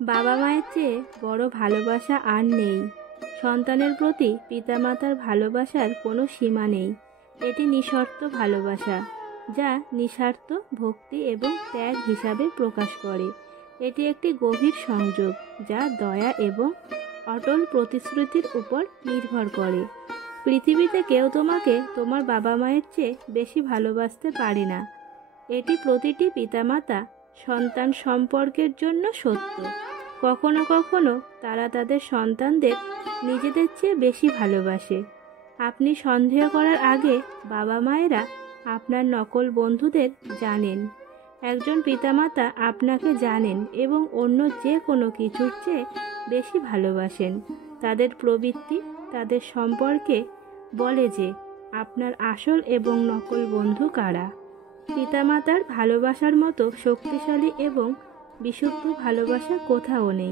বাবা মায়ের চেয়ে বড় ভালোবাসা আর নেই। সন্তানের প্রতি পিতামাতার ভালোবাসার কোনো সীমা নেই। এটি নিঃশর্ত ভালোবাসা, যা নিঃস্বার্থ ভক্তি এবং ত্যাগ হিসাবে প্রকাশ করে। এটি একটি গভীর সংযোগ যা দয়া এবং অটল প্রতিশ্রুতির উপর নির্ভর করে। পৃথিবীতে কেউ তোমাকে তোমার বাবা মায়ের চেয়ে বেশি ভালোবাসতে পারে না। এটি প্রতিটি পিতামাতা সন্তান সম্পর্কের জন্য সত্য। কখনো কখনো তারা তাদের সন্তানদের নিজেদের চেয়ে বেশি ভালোবাসে। আপনি সন্দেহ করার আগে বাবা মায়েরা আপনার নকল বন্ধুদের জানেন। একজন পিতামাতা আপনাকে জানেন এবং অন্য যে কোনো কিছুর চেয়ে বেশি ভালোবাসেন। তাদের প্রবৃত্তি তাদের সম্পর্কে বলে যে আপনার আসল এবং নকল বন্ধু কারা। পিতামাতার ভালোবাসার মতো শক্তিশালী এবং বিশুদ্ধ ভালোবাসা কোথাও নেই।